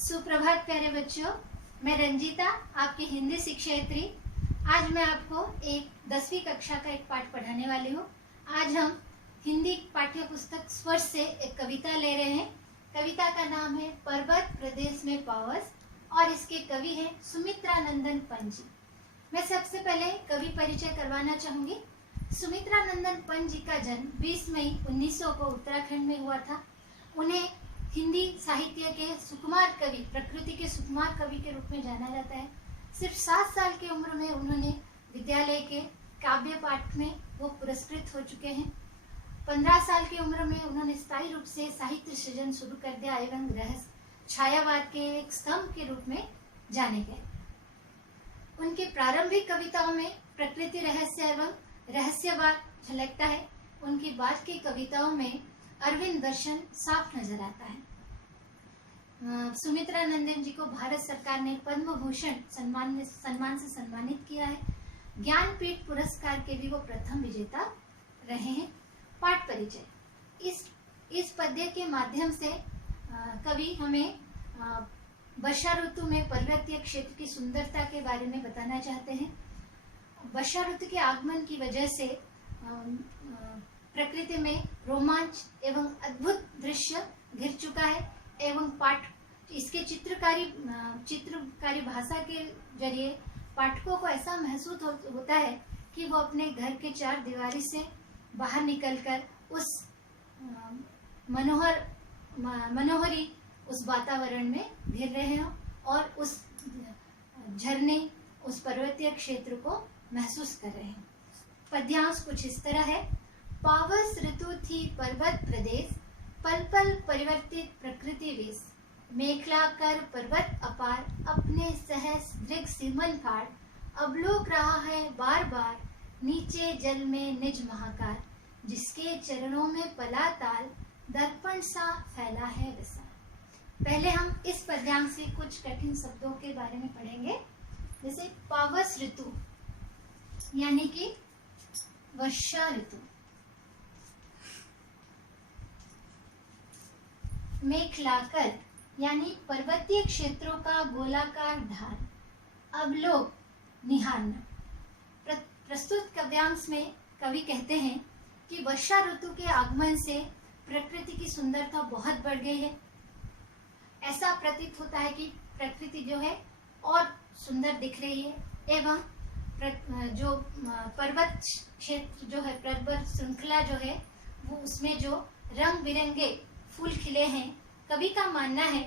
सुप्रभात प्यारे बच्चों, मैं रंजीता आपकी हिंदी शिक्षयित्री। आज मैं आपको एक 10वीं कक्षा का एक पाठ पढ़ाने वाली हूँ। आज हम हिंदी पाठ्य पुस्तक स्पर्श से एक कविता ले रहे हैं। कविता का नाम है पर्वत प्रदेश में पावस और इसके कवि हैं सुमित्रा नंदन पंत जी। मैं सबसे पहले कवि परिचय करवाना चाहूँगी। सुमित्रा नंदन पंत जी का जन्म 20 मई 1900 को उत्तराखंड में हुआ था। उन्हें हिंदी साहित्य के सुकुमार कवि, प्रकृति के सुकुमार कवि के रूप में जाना जाता है। सिर्फ 7 साल की उम्र में उन्होंने विद्यालय के काव्य पाठ में वो पुरस्कृत हो चुके हैं। 15 साल की उम्र में उन्होंने स्थायी रूप से साहित्य सृजन शुरू कर दिया एवं रहस्य छायावाद के एक स्तंभ के रूप में जाने गए। उनके प्रारंभिक कविताओं में प्रकृति रहस्य एवं रहस्यवाद झलकता है। उनकी बाद की कविताओं में अरविंद दर्शन साफ नजर आता है। सुमित्रा नंदन जी को भारत सरकार ने पद्म भूषण सम्मान से सम्मानित किया है। ज्ञानपीठ पुरस्कार के भी वो प्रथम विजेता रहे हैं। पाठ परिचय। इस पद्य के माध्यम से कवि हमें वर्षा ऋतु में पर्वतीय क्षेत्र की सुंदरता के बारे में बताना चाहते हैं। वर्षा ऋतु के आगमन की वजह से प्रकृति में रोमांच एवं अद्भुत दृश्य घिर चुका है एवं पाठ इसके चित्रकारी भाषा के जरिए पाठकों को ऐसा महसूस होता है कि वो अपने घर के 4 दीवारी से बाहर निकलकर उस मनोहरी उस वातावरण में घिर रहे हों और उस झरने, उस पर्वतीय क्षेत्र को महसूस कर रहे हैं। पद्यांश कुछ इस तरह है। पावस ऋतु थी पर्वत प्रदेश, पल पल परिवर्तित प्रकृति वेश। मेखला कर पर्वत अपार, अपने सहस दृग सिमन फाड़। अवलोक रहा है बार बार, नीचे जल में निज महाकार। जिसके चरणों में पला ताल, दर्पण सा फैला है विशाल। पहले हम इस पद्यांश से कुछ कठिन शब्दों के बारे में पढ़ेंगे। जैसे पावस ऋतु यानी कि वर्षा ऋतु। मेखलाकर यानी पर्वतीय क्षेत्रों का गोलाकार ढाल। अवलोक निहारना। प्रस्तुत काव्यांश में कवि कहते हैं कि वर्षा ऋतु के आगमन से प्रकृति की सुंदरता बहुत बढ़ गई है। ऐसा प्रतीत होता है कि प्रकृति जो है और सुंदर दिख रही है एवं जो पर्वत क्षेत्र जो है, पर्वत श्रृंखला जो है, वो उसमें जो रंग बिरंगे फूल खिले हैं। कवि का मानना है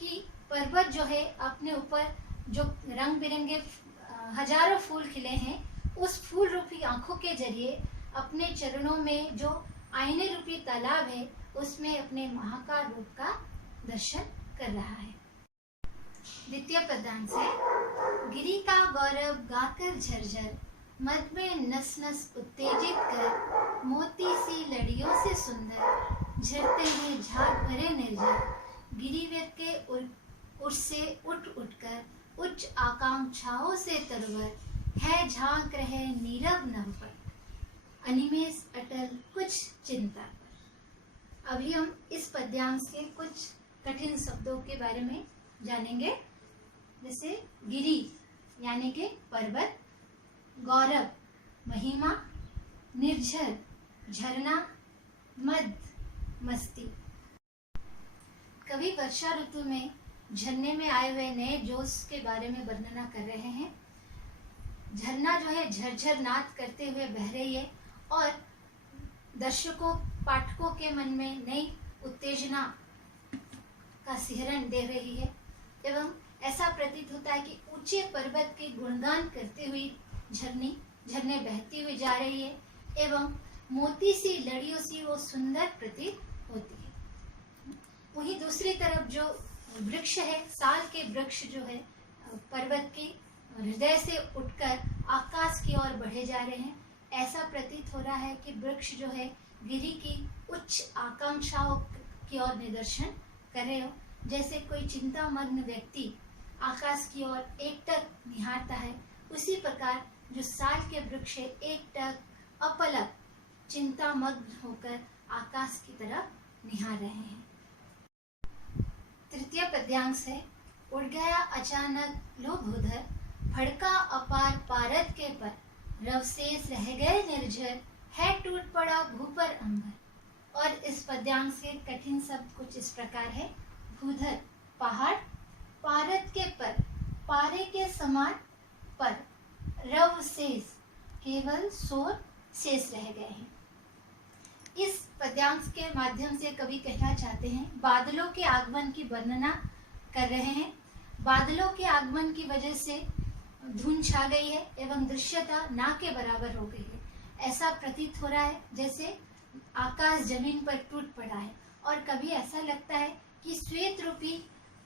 कि पर्वत जो है अपने ऊपर जो रंग बिरंगे हजारों फूल खिले हैं, उस फूल रूपी आंखों के जरिए अपने चरणों में जो आईने रूपी तालाब है, उसमें अपने महाकार रूप का दर्शन कर रहा है। द्वितीय पद्यांश है। गिरी का गौरव गाकर झरझर, मद में नस नस उत्तेजित कर। मोती सी लड़ियों से सुंदर, झरते हुए झाग भरे निर्जर। गिरिवर के उर से उठ उठकर, उच्च आकांक्षाओं से तरवर। है झांक रहे नीरव नवपट, अनिमेष अटल कुछ चिंता पर। अभी हम इस पद्यांश के कुछ कठिन शब्दों के बारे में जानेंगे। जैसे गिरी यानी कि पर्वत, गौरव महिमा, निर्झर झरना, मद मस्ती। कवि वर्षा ऋतु में झरने में आए हुए नए जोश के बारे में वर्णना कर रहे हैं। झरना जो है झरझर नाद करते हुए बह रही है और दर्शकों, पाठकों के मन में नई उत्तेजना का सिहरण दे रही है एवं ऐसा प्रतीत होता है कि ऊंचे पर्वत के गुणगान करते हुए झरने बहती हुई जा रही है एवं मोती सी लड़ियों सी वो सुंदर प्रतीत होती है। वहीं दूसरी तरफ जो वृक्ष है, साल के वृक्ष जो है पर्वत के हृदय से उठकर आकाश की ओर बढ़े जा रहे हैं। ऐसा प्रतीत हो रहा है कि वृक्ष जो है गिरी की उच्च आकांक्षाओं की ओर निदर्शन कर रहे हो। जैसे कोई चिंतामग्न व्यक्ति आकाश की ओर एकटक निहारता है, उसी प्रकार जो साल के वृक्ष एकटक अपलक चिंतामग्न होकर आकाश की तरफ निहार रहे हैं। तृतीय पद्यांश है। उड़ गया अचानक लोभ उधर, भड़का अपार पारद के पर, रवशेष रह गए निर्झर, है टूट पड़ा भूपर अंबर। और इस पद्यांश के कठिन शब्द कुछ इस प्रकार है। भूधर पहाड़, पारद के पर पारे के समान पर, रवशेष केवल शोर शेष रह गए हैं। इस पद्यांश के माध्यम से कवि कहना चाहते हैं बादलों के आगमन की वर्णना कर रहे हैं। बादलों के आगमन की वजह से धुंध छा गई है एवं दृश्यता ना के बराबर हो गई है। ऐसा प्रतीत हो रहा है जैसे आकाश जमीन पर टूट पड़ा है और कभी ऐसा लगता है कि श्वेत रूपी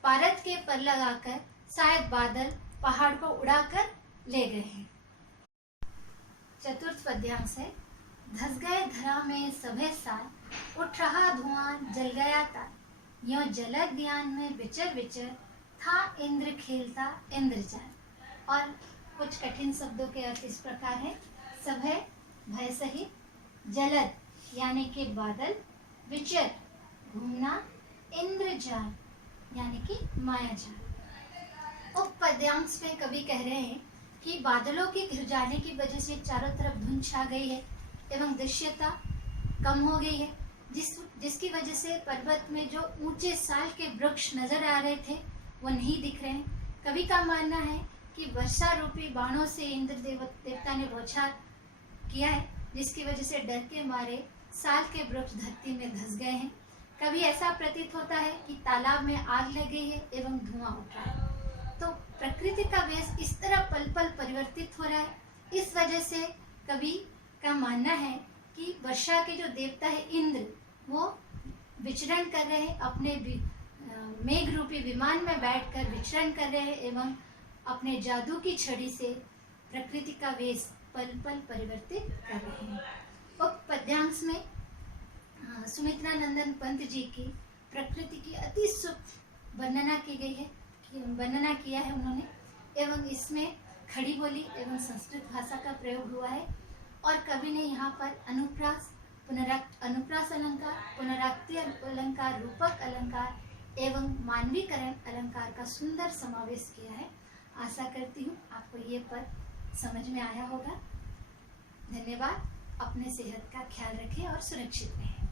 पारद के पर लगाकर शायद बादल पहाड़ को उड़ाकर ले गए हैं। चतुर्थ पद्यांश है। धस गए धरा में सभे साल, उठ रहा धुआं जल गया ताल, यों जलद ज्ञान में विचर विचर, था इंद्र खेलता इंद्रजाल। और कुछ कठिन शब्दों के अर्थ इस प्रकार है। सभय भय सहित, जलद यानी कि बादल, विचर घूमना, इंद्रजाल यानी कि मायाजाल। उप पद्यांश में कवि कह रहे हैं कि बादलों के घिर जाने की वजह से चारों तरफ धुंध छा गई है एवं दृश्यता कम हो गई है, जिसकी वजह से पर्वत में जो ऊंचे साल के वृक्ष नजर आ रहे थे वो नहीं दिख रहे हैं। कवि का मानना है कि वर्षा रूपी बाणों से इंद्र देवता ने बौछार किया है, जिसकी वजह से डर के मारे साल के वृक्ष धरती में धंस गए हैं। कभी ऐसा प्रतीत होता है कि तालाब में आग लग गई है एवं धुआं उठ रहा है। तो प्रकृति का वेश इस तरह पल पल परिवर्तित हो रहा है। इस वजह से कवि का मानना है कि वर्षा के जो देवता है इंद्र, वो विचरण कर रहे हैं, अपने मेघ रूपी विमान में बैठकर विचरण कर रहे हैं एवं अपने जादू की छड़ी से प्रकृति का वेश पल पल परिवर्तित कर रहे हैं। उप पद्यांश में सुमित्रा नंदन पंत जी की प्रकृति की अति सूक्ष्म वर्णना की गई है, वर्णना किया है उन्होंने, एवं इसमें खड़ी बोली एवं संस्कृत भाषा का प्रयोग हुआ है। और कवि ने यहाँ पर अनुप्रास, अनुप्रास अलंकार, पुनराक्ति अलंकार, रूपक अलंकार एवं मानवीकरण अलंकार का सुंदर समावेश किया है। आशा करती हूँ आपको ये पद समझ में आया होगा। धन्यवाद। अपने सेहत का ख्याल रखें और सुरक्षित रहें।